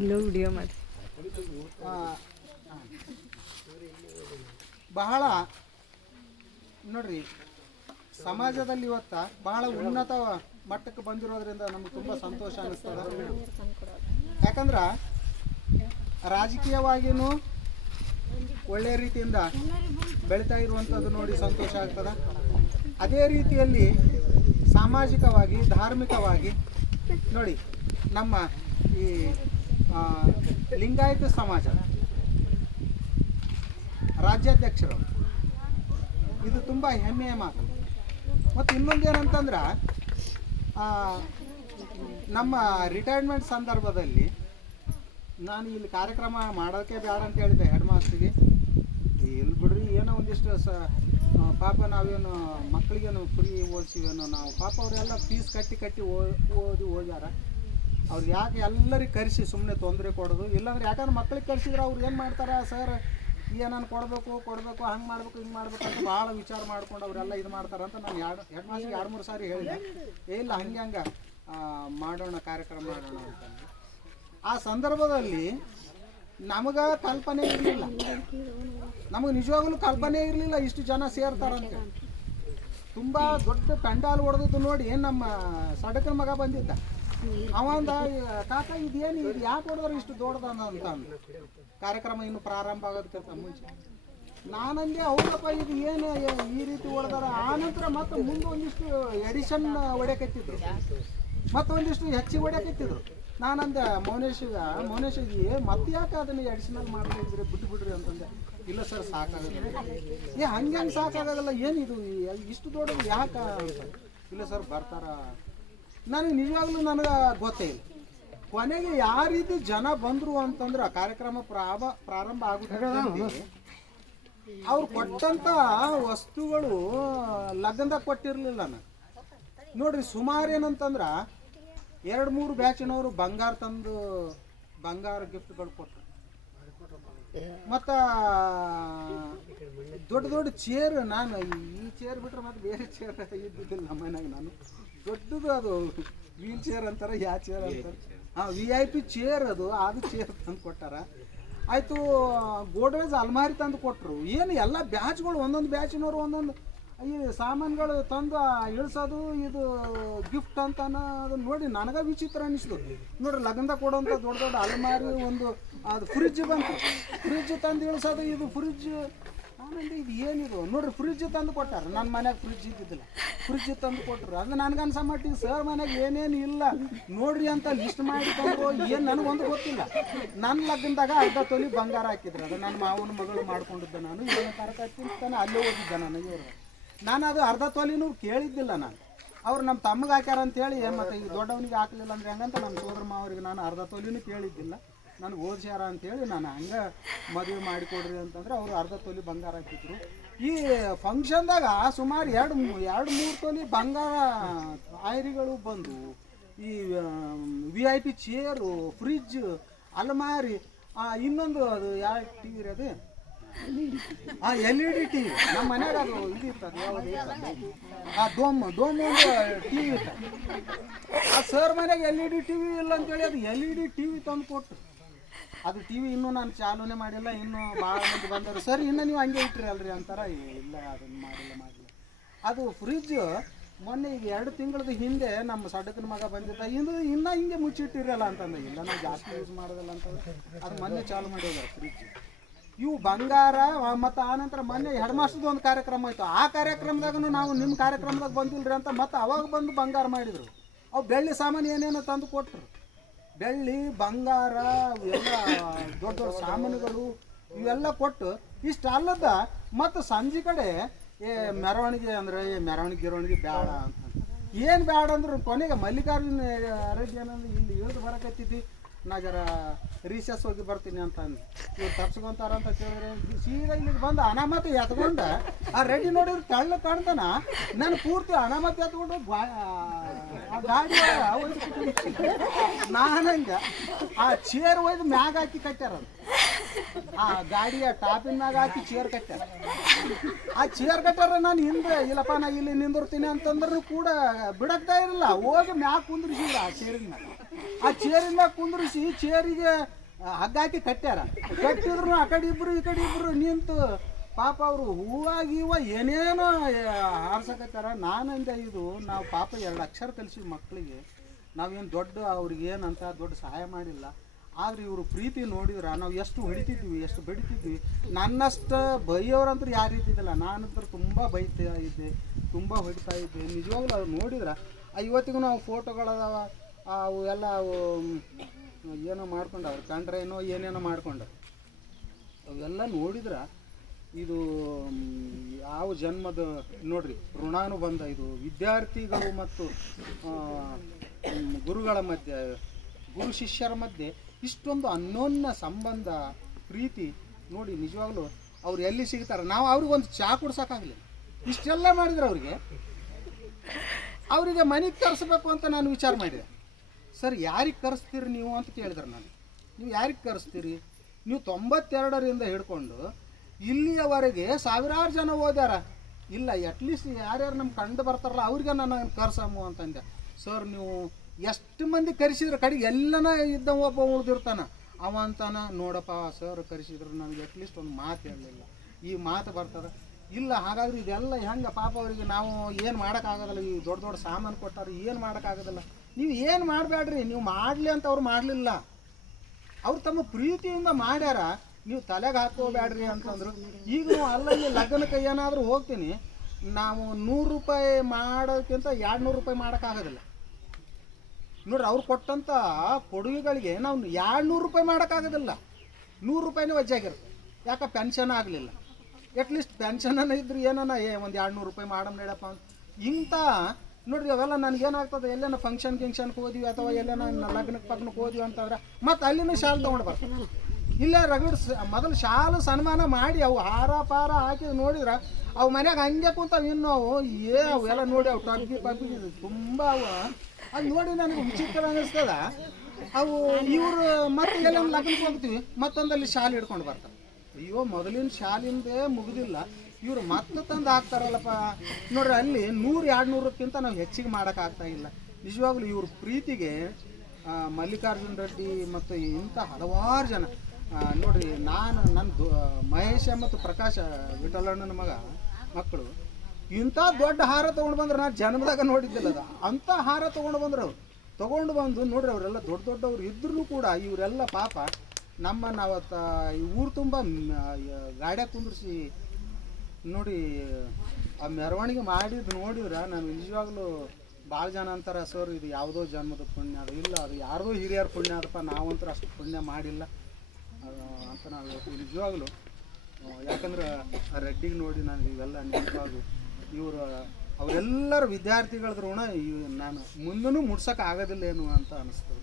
ಇಲ್ಲೋ ವಿಡಿಯೋ ಮಾಡಿ ಬಹಳ, ನೋಡ್ರಿ, ಸಮಾಜದಲ್ಲಿ ಇವತ್ತ ಬಹಳ ಉನ್ನತ ಮಟ್ಟಕ್ಕೆ ಬಂದಿರೋದ್ರಿಂದ ನಮ್ಗೆ ತುಂಬ ಸಂತೋಷ ಅನಿಸ್ತದ. ಯಾಕಂದ್ರ ರಾಜಕೀಯವಾಗಿಯೂ ಒಳ್ಳೆಯ ರೀತಿಯಿಂದ ಬೆಳೀತಾ ಇರುವಂಥದ್ದು ನೋಡಿ ಸಂತೋಷ ಆಗ್ತದ. ಅದೇ ರೀತಿಯಲ್ಲಿ ಸಾಮಾಜಿಕವಾಗಿ, ಧಾರ್ಮಿಕವಾಗಿ, ನೋಡಿ, ನಮ್ಮ ಈ ಲಿಂಗಾಯತ ಸಮಾಜ. ರಾಜ್ಯಾಧ್ಯಕ್ಷರು. ಇದು ತುಂಬ ಹೆಮ್ಮೆಯ ಮಾತು. ಮತ್ತು ಇನ್ನೊಂದು ಏನಂತಂದ್ರೆ ನಮ್ಮ ರಿಟೈರ್ಮೆಂಟ್ ಸಂದರ್ಭದಲ್ಲಿ ನಾನು ಇಲ್ಲಿ ಕಾರ್ಯಕ್ರಮ ಮಾಡೋಕ್ಕೆ ಬೇಡ ಅಂತ ಹೇಳಿದೆ ಹೆಡ್ ಮಾಸ್ಟ್ರಿಗೆ ಇಲ್ಲಿ ಬಿಡ್ರಿ, ಏನೋ ಒಂದಿಷ್ಟು ಸ ಪಾಪ ನಾವೇನು ಮಕ್ಕಳಿಗೇನು ಫ್ರೀ ಓದಿಸಿವೇನೋ ನಾವು ಪಾಪ ಅವರೆಲ್ಲ ಫೀಸ್ ಕಟ್ಟಿ ಕಟ್ಟಿ ಓ- ಓದಿ ಹೋಗ್ಯಾರ. ಅವ್ರು ಯಾಕೆ ಎಲ್ಲರಿಗೆ ಕರೆಸಿ ಸುಮ್ಮನೆ ತೊಂದರೆ ಕೊಡೋದು? ಇಲ್ಲಾಂದ್ರೆ ಯಾಕಂದ್ರೆ ಮಕ್ಳಿಗೆ ಕರೆಸಿದ್ರೆ ಅವ್ರು ಏನು ಮಾಡ್ತಾರೆ? ಸರ್ ಏನನ್ನು ಕೊಡಬೇಕು ಕೊಡಬೇಕು, ಹಂಗೆ ಮಾಡಬೇಕು, ಹಿಂಗೆ ಮಾಡಬೇಕು ಅಂತ ಭಾಳ ವಿಚಾರ ಮಾಡ್ಕೊಂಡು ಅವರೆಲ್ಲ ಇದು ಮಾಡ್ತಾರೆ ಅಂತ ನಾನು ಎರಡು ಹೆಡ್ ಮಾಸಿಗೆ ಎರಡು ಮೂರು ಸಾರಿ ಹೇಳಿದೆ. ಏ, ಇಲ್ಲ, ಹಂಗೆ ಹಂಗೆ ಮಾಡೋಣ, ಕಾರ್ಯಕ್ರಮ ಮಾಡೋಣ ಅಂತಂದು. ಆ ಸಂದರ್ಭದಲ್ಲಿ ನಮಗೆ ಕಲ್ಪನೆ ಇರಲಿಲ್ಲ. ನಮಗೆ ನಿಜವಾಗ್ಲೂ ಕಲ್ಪನೆ ಇರಲಿಲ್ಲ ಇಷ್ಟು ಜನ ಸೇರ್ತಾರಂತೆ. ತುಂಬ ದೊಡ್ಡ ಪೆಂಡಾಲ್ ಹೊಡೆದಿದ್ದು ನೋಡಿ ನಮ್ಮ ಸಡಕನ ಮಗ ಬಂದಿದ್ದ. ಅವ ಅಂದ ಕಾಕ ಇದೇನು ಇದು? ಯಾಕೆ ಹೊಡೆದ್ರೆ ಇಷ್ಟು ದೊಡ್ಡದ ಅಂತ ಕಾರ್ಯಕ್ರಮ ಇನ್ನು ಪ್ರಾರಂಭ ಆಗೋದಕ್ಕಿಂತ ಮುಂಚೆ. ನಾನಂದೆ ಹೌದಪ್ಪ, ಇದು ಏನು ಈ ರೀತಿ ಹೊಡೆದಾರ? ಆನಂತರ ಮತ್ತೆ ಮುಂದೆ ಒಂದಿಷ್ಟು ಎಡಿಷನ್ ಹೊಡೆಯಕತ್ತಿದ್ರು. ಮತ್ತೆ ಒಂದಿಷ್ಟು ಹೆಚ್ಚಿಗೆ ಹೊಡೆಯಕತ್ತಿದ್ರು. ನಾನಂದೆ ಮೌನೇಶಿಗ ಮೌನೇಶಿಗೆ ಮತ್ತೆ ಯಾಕೆ ಅದನ್ನ ಎಡಿಷನಲ್ ಮಾಡ್ತಿದ್ರಿ ಬಿಟ್ಟು ಬಿಡ್ರಿ ಅಂತಂದೆ. ಇಲ್ಲ ಸರ್, ಸಾಕಾಗಲ್ಲ. ಏ, ಹಂಗೆ ಸಾಕಾಗಲ್ಲ? ಏನಿದು ಇಷ್ಟು ದೊಡ್ಡದು ಯಾಕೆ? ಇಲ್ಲ ಸರ್, ಬರ್ತಾರ ನನಗೆ ನಿಜವಾಗ್ಲೂ ನನಗೆ ಗೊತ್ತೇ ಇಲ್ಲ. ಕೊನೆಗೆ ಯಾವ ರೀತಿ ಜನ ಬಂದರು ಅಂತಂದ್ರೆ ಆ ಕಾರ್ಯಕ್ರಮ ಪ್ರಾಭ ಪ್ರಾರಂಭ ಆಗುತ್ತೆ ಅವ್ರು ಕೊಟ್ಟಂತ ವಸ್ತುಗಳು ಲಗ್ನದಾಗ ಕೊಟ್ಟಿರಲಿಲ್ಲ ನಾನು. ನೋಡ್ರಿ ಸುಮಾರು ಏನಂತಂದ್ರೆ ಎರಡು ಮೂರು ಬ್ಯಾಚಿನವರು ಬಂಗಾರ ತಂದು ಬಂಗಾರ ಗಿಫ್ಟ್ಗಳು ಕೊಟ್ಟರು ಮತ್ತು ದೊಡ್ಡ ದೊಡ್ಡ ಚೇರ್ ನಾನು ಈ ಚೇರ್ ಬಿಟ್ರೆ ಮತ್ತೆ ಬೇರೆ ಚೇರ್ ಇದ್ದಿದ್ದಿಲ್ಲ ನಮ್ಮ ಮನೆಯಾಗ ನಾನು. ದೊಡ್ಡದು ಅದು ವೀಲ್ ಚೇರ್ ಅಂತಾರೆ ಯಾ ಚೇರ್ ಅಂತಾರೆ. ಹಾಂ ವಿ ಐ ಪಿ ಚೇರ್ ಅದು ಅದು ಚೇರ್ ತಂದು ಕೊಟ್ಟಾರ. ಆಯಿತು ಗೋಡ್ರೇಜ್ ಅಲ್ಮಾರಿ ತಂದು ಕೊಟ್ಟರು ಏನು ಎಲ್ಲ ಬ್ಯಾಚ್ಗಳು ಒಂದೊಂದು ಬ್ಯಾಚಿನವರು ಒಂದೊಂದು ಈ ಸಾಮಾನುಗಳು ತಂದು ಇಳಿಸೋದು ಇದು ಗಿಫ್ಟ್ ಅಂತ ಅದು ನೋಡಿ ನನಗೆ ವಿಚಿತ್ರ ಅನ್ನಿಸ್ತು ನೋಡ್ರಿ ಲಗ್ನದಾಗ ಕೊಡೋಂಥ ದೊಡ್ಡ ದೊಡ್ಡ ಅಲ್ಮಾರಿ ಒಂದು ಅದು ಫ್ರಿಜ್ ಬಂತು. ಫ್ರಿಜ್ ತಂದು ಇಳಿಸೋದು ಇದು ಫ್ರಿಜ್ ಆಮೇಲೆ ಇದು ಏನಿದು? ನೋಡ್ರಿ ಫ್ರಿಜ್ ತಂದು ಕೊಟ್ಟಾರ. ನನ್ನ ಮನ್ಯಾಗ ಫ್ರಿಜ್ ಇದ್ದಿದ್ದಿಲ್ಲ. ಫ್ರಿಜ್ ತಂದು ಕೊಟ್ಟರು ಅದು ನನಗೆ ಅನ್ಸ ಸರ್ ಮನ್ಯಾಗ ಏನೇನು ಇಲ್ಲ. ನೋಡ್ರಿ ಅಂತ ಲಿಸ್ಟ್ ಮಾಡಿ ತಂದು ಏನು ನನಗೊಂದು ಗೊತ್ತಿಲ್ಲ. ನನ್ನ ಲಗ್ನದಾಗ ಅರ್ಧ ತೊಲಿ ಬಂಗಾರ ಹಾಕಿದ್ರು. ಅದು ನನ್ನ ಮಾವನ ಮಗಳು ಮಾಡ್ಕೊಂಡಿದ್ದೆ ನಾನು. ಇವನ ಕರಕತ್ತಿಂತಾನೆ ಅಲ್ಲೇ ಹೋಗಿದ್ದೆ ನನಗೆ ಇವರು. ನಾನು ಅದು ಅರ್ಧ ತೊಲಿನೂ ಕೇಳಿದ್ದಿಲ್ಲ ನಾನು. ಅವ್ರು ನಮ್ಮ ತಮ್ಮಗೆ ಹಾಕ್ಯಾರ ಅಂತೇಳಿ ಮತ್ತು ಈಗ ದೊಡ್ಡವನಿಗೆ ಹಾಕ್ಲಿಲ್ಲ ಅಂದ್ರೆ ಹೆಂಗಂತ? ನಮ್ಮ ಸೋದರ ಮಾವರಿಗೆ ನಾನು ಅರ್ಧ ತೊಲಿನೂ ಕೇಳಿದ್ದಿಲ್ಲ. ನನಗೆ ಓದ್ಸ್ಯಾರ ಅಂತೇಳಿ ನಾನು ಹಂಗೆ ಮದುವೆ ಮಾಡಿಕೊಡ್ರಿ ಅಂತಂದ್ರೆ ಅವರು ಅರ್ಧ ತೊಲಿ ಬಂಗಾರ ಹಾಕಿದ್ರು. ಈ ಫಂಕ್ಷನ್ದಾಗ ಸುಮಾರು ಎರಡು ಎರಡು ಮೂರು ತೊಲಿ ಬಂಗಾರ ಆಯರಿಗಳು ಬಂದು, ಈ V I P chair fridge ಅಲ್ಮಾರಿ ಇನ್ನೊಂದು ಅದು ಯಾವ ಟಿ ವಿ ಅದು? ಆ ಎಲ್ ಇ ಡಿ ಟಿವಿ. ನಮ್ಮ ಮನೆಯಾಗ ಅದು ಇದು ಇರ್ತದೆ ಆ ಡೋಮ್ ಡೋಮ್ ಒಂದು ಟಿವಿ ಇರ್ತದೆ. ಆ, ಸರ್ ಮನೆಗೆ ಎಲ್ ಇ ಡಿ ಟಿವಿ ಇಲ್ಲ ಅಂತೇಳಿ ಅದು ಎಲ್ ಇ ಡಿ ಟಿವಿ ತಂದು ಕೊಟ್ಟು ಅದು ಟಿವಿ ಇನ್ನೂ ನಾನು ಚಾಲೂನೇ ಮಾಡಿಲ್ಲ, ಇನ್ನೂ ಭಾಳ ಮಂದಿ ಬಂದರು. ಸರ್, ಇನ್ನು ನೀವು ಹಂಗೆ ಇಟ್ರಿ ಅಲ್ರಿ ಅಂತಾರ ಇಲ್ಲ, ಅದನ್ನು ಮಾಡಿಲ್ಲ ಮಾಡಿಲ್ಲ. ಅದು ಫ್ರಿಜ್ ಮೊನ್ನೆ ಈಗ ಎರಡು ತಿಂಗಳದ ಹಿಂದೆ ನಮ್ಮ ಸಡಕನ ಮಗ ಬಂದಿದ್ದ. ಇನ್ನು ಇನ್ನೂ ಹಿಂಗೆ ಮುಚ್ಚಿಟ್ಟಿರಲ್ಲ ಅಂತಂದ. ಇಲ್ಲ, ನಾವು ಜಾಸ್ತಿ ಯೂಸ್ ಮಾಡೋದಿಲ್ಲ ಅಂತಂದ್ರೆ ಅದು ಮೊನ್ನೆ ಚಾಲು ಮಾಡಿದ್ರು ಫ್ರಿಜ್ ಇವು ಬಂಗಾರ ಮತ್ತು ಆನಂತರ ಮೊನ್ನೆ ಎರಡು ಮಾಸ್ಟರ್ದು ಒಂದು ಕಾರ್ಯಕ್ರಮ ಆಯಿತು ಆ ಕಾರ್ಯಕ್ರಮದಾಗೂ ನಾವು ನಿಮ್ಮ ಕಾರ್ಯಕ್ರಮದಾಗ ಬಂದಿಲ್ರಿ ಅಂತ ಮತ್ತೆ ಅವಾಗ ಬಂದು ಬಂಗಾರ ಮಾಡಿದರು. ಅವು ಬೆಳ್ಳಿ ಸಾಮಾನು ಏನೇನೋ ತಂದು ಕೊಟ್ಟರು ಬೆಳ್ಳಿ, ಬಂಗಾರ, ಎಲ್ಲ ದೊಡ್ಡ ದೊಡ್ಡ ಸಾಮಾನುಗಳು ಇವೆಲ್ಲ ಕೊಟ್ಟು ಇಷ್ಟು ಅಲ್ಲದ ಮತ್ತು ಸಂಜೆ ಕಡೆ, ಏ, ಮೆರವಣಿಗೆ ಅಂದರೆ, ಏ, ಮೆರವಣಿಗೆ ಗಿರವಣಿಗೆ ಬೇಡ ಅಂತ. ಏನು ಬೇಡ ಅಂದ್ರೆ ಕೊನೆಗೆ ಮಲ್ಲಿಕಾರ್ಜುನ ರೆಡ್ಡಿ ಏನಂದ್ರೆ, ಇಲ್ಲಿ ಇಳಿದು ಬರಕತ್ತಿದ್ದಿ ನಾ ಜರ ರೀಸೆಸ್ ಹೋಗಿ ಬರ್ತೀನಿ ಅಂತ ಅಂದು. ಇವ್ರು ತಪ್ಸ್ಕೊಂತಾರ ಅಂತ ಕೇಳಿದ್ರೆ, ಸೀದಾ ಇಲ್ಲಿಗೆ ಬಂದು ಅನಾಮತ ಎತ್ಕೊಂಡ, ಆ ರೆಡ್ಡಿ ನೋಡಿದ್ರೆ ತಳ್ಳ ಕಾಣ್ತಾನ. ನಾನು ಪೂರ್ತಿ ಅನಾಮತ ಎತ್ಕೊಂಡು ಗಾಡಿ ನಾನಂಗ ಆ ಚೇರ್ ಒಯ್ದು ಮ್ಯಾಗ ಹಾಕಿ ಕಟ್ಟಾರ ಆ ಗಾಡಿಯ ಟಾಪಿನ ಮ್ಯಾಗ ಹಾಕಿ ಚೇರ್ ಕಟ್ಟ್ಯಾರ. ಆ ಚೇರ್ ಕಟ್ಟಾರ ನಾನು ಹಿಂದೆ, ಇಲ್ಲಪ್ಪ ನಾ ಇಲ್ಲಿ ನಿಂದಿರ್ತೀನಿ ಅಂತಂದ್ರೂ ಕೂಡ ಬಿಡಕ್ತಾ ಇರಲಿಲ್ಲ ಹೋಗಿ ಮ್ಯಾಗ ಕುಂದ್ರಿಸಿಲ್ಲ ಆ ಚೇರಿನ ಆ ಚೇರಿನ ಮ್ಯಾಗ ಕುಂದ್ರಿಸಿ ಚೇರಿಗೆ ಹಗ್ಗ ಹಾಕಿ ಕಟ್ಟ್ಯಾರ. ಕಟ್ಟಿದ್ರು ಆ ಕಡೆ ಇಬ್ರು, ಈ ಕಡೆ ಇಬ್ರು ನಿಂತು ಪಾಪ ಅವರು ಹೂವಾಗಿವ ಏನೇನೋ ಆರ್ಸಕತ್ತಾರ. ನಾನಂದೆ ಇದು, ನಾವು ಪಾಪ ಎರಡು ಅಕ್ಷರ ಕಲಿಸಿವಿ ಮಕ್ಕಳಿಗೆ ನಾವೇನು ದೊಡ್ಡ ಅವ್ರಿಗೆ ಏನಂತ ದೊಡ್ಡ ಸಹಾಯ ಮಾಡಿಲ್ಲ. ಆದ್ರೆ ಇವರು ಪ್ರೀತಿ ನೋಡಿದ್ರೆ, ನಾವು ಎಷ್ಟು ಹೊಡಿತಿದ್ವಿ, ಎಷ್ಟು ಬೆಡಿತಿದ್ವಿ. ನನ್ನಷ್ಟು ಬೈಯೋರಂತೂ ಯಾರು ಇದ್ದಿದ್ದಿಲ್ಲ. ನಾನಂತರ ತುಂಬ ಬೈತಾ ಇದ್ದೆ, ತುಂಬ ಹೊಡಿತಾ ಇದ್ದೆ. ನಿಜವಾಗ್ಲೂ ಅವ್ರು ನೋಡಿದ್ರೆ? ಇವತ್ತಿಗೂ ನಾವು ಫೋಟೋಗಳದಾವ ಅವು ಎಲ್ಲ ಅವು, ಏನೋ ಏನೋ ಕಂಡ್ರೆ ಕಂಡ್ರೇನೋ ಏನೇನೋ ಮಾಡ್ಕೊಂಡು ಅವೆಲ್ಲ ನೋಡಿದ್ರೆ? ಇದು ಯಾವ ಜನ್ಮದ, ನೋಡ್ರಿ, ಋಣಾನುಬಂಧ ಇದು. ವಿದ್ಯಾರ್ಥಿಗಳು ಮತ್ತು ಗುರುಗಳ ಮಧ್ಯೆ, ಗುರು ಶಿಷ್ಯರ ಮಧ್ಯೆ ಇಷ್ಟೊಂದು ಅನ್ಯೋನ್ಯ ಸಂಬಂಧ, ಪ್ರೀತಿ ನೋಡಿ ನಿಜವಾಗ್ಲೂ ಅವ್ರು ಎಲ್ಲಿ ಸಿಗ್ತಾರೆ? ನಾವು ಅವ್ರಿಗೊಂದು ಚಾ ಕುಡ್ಸೋಕ್ಕಾಗಲಿಲ್ಲ. ಇಷ್ಟೆಲ್ಲ ಮಾಡಿದ್ರು ಅವ್ರಿಗೆ, ಅವರಿಗೆ ಮನೆಗೆ ಕರೆಸ್ಬೇಕು ಅಂತ ನಾನು ವಿಚಾರ ಮಾಡಿದೆ. ಸರ್, ಯಾರಿಗೆ ಕರೆಸ್ತೀರಿ ನೀವು ಅಂತ ಕೇಳಿದ್ರು ನಾನು. ನೀವು ಯಾರಿಗೆ ಕರೆಸ್ತೀರಿ? ನೀವು ತೊಂಬತ್ತೆರಡರಿಂದ ಹಿಡ್ಕೊಂಡು ಇಲ್ಲಿಯವರೆಗೆ ಸಾವಿರಾರು ಜನ ಓದ್ಯಾರ. ಇಲ್ಲ ಅಟ್ಲೀಸ್ಟ್ ಯಾರ್ಯಾರು ನಮ್ಮ ಕಂಡು ಬರ್ತಾರಲ್ಲ, ಅವ್ರಿಗೆ ನಾನು ಕರ್ಸಮ್ಮು ಅಂತಂದೆ. ಸರ್ ನೀವು ಎಷ್ಟು ಮಂದಿ ಕರೆಸಿದ್ರೆ ಕಡೆಗೆ ಎಲ್ಲನ ಇದ್ದ ಒಬ್ಬ ಉಳಿದಿರ್ತಾನ. ಅವ ಅಂತಾನ, ನೋಡಪ್ಪ ಸರ್ ಕರೆಸಿದ್ರು ನನಗೆ ಅಟ್ಲೀಸ್ಟ್ ಒಂದು ಮಾತು ಹೇಳಲಿಲ್ಲ. ಈ ಮಾತು ಬರ್ತದ. ಇಲ್ಲ, ಹಾಗಾದ್ರೆ ಇದೆಲ್ಲ ಹೆಂಗೆ ಪಾಪ ಅವರಿಗೆ ನಾವು ಏನು ಮಾಡೋಕ್ಕಾಗೋದಿಲ್ಲ, ಈ ದೊಡ್ಡ ದೊಡ್ಡ ಸಾಮಾನು ಕೊಟ್ಟಾರೆ ಏನು ಮಾಡೋಕ್ಕಾಗೋದಿಲ್ಲ. ನೀವು ಏನು ಮಾಡಬೇಡ್ರಿ ನೀವು ಮಾಡಲಿ ಅಂತ ಅವ್ರು ಮಾಡಲಿಲ್ಲ. ಅವ್ರು ತಮ್ಮ ಪ್ರೀತಿಯಿಂದ ಮಾಡ್ಯಾರ. ನೀವು ತಲೆಗೆ ಹಾಕೋಬೇಡ್ರಿ ಅಂತಂದ್ರು. ಈಗ ಅಲ್ಲಲ್ಲಿ ಲಗ್ನಕ್ಕೆ ಏನಾದರೂ ಹೋಗ್ತೀನಿ, ನಾವು ನೂರು ರೂಪಾಯಿ ಮಾಡೋಕ್ಕಿಂತ ಎರಡು ನೂರು ರೂಪಾಯಿ ಮಾಡೋಕ್ಕಾಗೋದಿಲ್ಲ. ನೋಡ್ರಿ, ಅವ್ರು ಕೊಟ್ಟಂಥ ಕೊಡುಗೆಗಳಿಗೆ ನಾವು ಎರಡು ನೂರು ರೂಪಾಯಿ ಮಾಡೋಕ್ಕಾಗೋದಿಲ್ಲ. ನೂರು ರೂಪಾಯಿನೇ ವಜ್ಜಾಗಿರುತ್ತೆ ಯಾಕೆ ಪೆನ್ಷನ್ ಆಗಲಿಲ್ಲ? ಅಟ್ಲೀಸ್ಟ್ ಪೆನ್ಷನನ್ನು ಇದ್ರೆ ಏನನ್ನ, ಏ, ಒಂದು ಎರಡು ನೂರು ರೂಪಾಯಿ ಮಾಡಮ್ ನಡಪ್ಪ ಅಂತ. ಇಂಥ, ನೋಡ್ರಿ, ಅವೆಲ್ಲ ನನಗೇನಾಗ್ತದೆ? ಎಲ್ಲೇನ ಫಂಕ್ಷನ್ ಗಿಂಕ್ಷನ್ಗೆ ಹೋದ್ವಿ ಅಥವಾ ಎಲ್ಲೇನ ಲಗ್ನಕ್ಕೆ ಪಗ್ನಕ್ಕೆ ಹೋದ್ವಿ ಅಂತಂದ್ರೆ, ಮತ್ತೆ ಅಲ್ಲಿನೂ ಶಾಲೆ ತೊಗೊಂಡು ಇಲ್ಲೇ ರಗಡ್ ಮೊದಲು ಶಾಲು ಸನ್ಮಾನ ಮಾಡಿ ಅವು ಹಾರ ಪಾರ ಹಾಕಿದ್ ನೋಡಿದ್ರ ಅವು ಮನ್ಯಾಗ ಹಂಗೆ ಕುಂತಾವ ಇನ್ನು ಅವು. ಏ ಅವು ಎಲ್ಲ ನೋಡಿ ಅವು ಟಗ್ಗಿ ಪಗ್ಗಿ ತುಂಬ ಅವ. ಅದು ನೋಡಿ ನನಗೆ ವಿಚಿತ್ರ ಅನ್ನಿಸ್ತದ ಅವು ಇವರು ಮತ್ತೆ ಎಲ್ಲ ಲಗ್ನಕ್ಕೆ ಹೋಗ್ತೀವಿ, ಮತ್ತೊಂದಲ್ಲಿ ಶಾಲೆ ಹಿಡ್ಕೊಂಡು ಬರ್ತಾರೆ. ಅಯ್ಯೋ, ಮೊದಲಿನ ಶಾಲಿಂದೇ ಮುಗಿದಿಲ್ಲ. ಇವರು ಮತ್ತೆ ತಂದು ಹಾಕ್ತಾರಲ್ಲಪ್ಪ. ನೋಡ್ರಿ, ಅಲ್ಲಿ ನೂರು ಎರಡು ನೂರಕ್ಕಿಂತ ನಾವು ಹೆಚ್ಚಿಗೆ ಮಾಡೋಕ್ಕಾಗ್ತಾ ಇಲ್ಲ. ನಿಜವಾಗ್ಲೂ ಇವ್ರ ಪ್ರೀತಿಗೆ ಮಲ್ಲಿಕಾರ್ಜುನ ರೆಡ್ಡಿ ಮತ್ತು ಇಂಥ ಹಲವಾರು ಜನ ನೋಡ್ರಿ, ನಾನು ನನ್ನ ಮಹೇಶ ಮತ್ತು ಪ್ರಕಾಶ ವಿಠಲಣ್ಣನ ಮಗ, ಮಕ್ಕಳು. ಇಂಥ ದೊಡ್ಡ ಹಾರ ತೊಗೊಂಡು ಬಂದ್ರೆ, ನಾನು ಜನ್ಮದಾಗ ನೋಡಿದ್ದಿಲ್ಲ ಅದು. ಅಂಥ ಹಾರ ತೊಗೊಂಡು ಬಂದ್ರು. ಅವ್ರು ತೊಗೊಂಡು ಬಂದು ನೋಡ್ರಿ, ಅವರೆಲ್ಲ ದೊಡ್ಡ ದೊಡ್ಡವ್ರು ಇದ್ರೂ ಕೂಡ ಇವರೆಲ್ಲ ಪಾಪ ನಮ್ಮನ್ನು ಅವತ್ತು ಈ ಊರು ತುಂಬ ಗಾಡ್ಯಾಗ ಕುಂದ್ರಿಸಿ ನೋಡಿ, ಆ ಮೆರವಣಿಗೆ ಮಾಡಿದ್ದು ನೋಡಿದ್ರೆ ನಾನು ನಿಜವಾಗ್ಲೂ ಭಾಳ ಜನ ಅಂತಾರೆ, ಸರ್, ಇದು ಯಾವುದೋ ಜನ್ಮದ ಪುಣ್ಯ ಅದು. ಇಲ್ಲ, ಅದು ಯಾರ್ದೋ ಹಿರಿಯರ ಪುಣ್ಯ ಅದಪ್ಪ, ನಾವಂತೂ ಅಷ್ಟು ಪುಣ್ಯ ಮಾಡಿಲ್ಲ. ಅಂತ ನಾವು ಹೇಳ್ತೀವಿ. ನಿಜವಾಗ್ಲೂ ಯಾಕಂದ್ರೆ ಆ ರೆಡ್ಡಿಗೆ ನೋಡಿ ನಾನು ಇವೆಲ್ಲ ನಿಜವಾಗ್ಲು ಇವರು, ಅವರೆಲ್ಲರ ವಿದ್ಯಾರ್ಥಿಗಳ ಋಣ ನಾನು ಮುಂದೂ ಮುಡ್ಸೋಕೆ ಆಗೋದಿಲ್ಲ ಏನು ಅಂತ ಅನಿಸ್ತದೆ.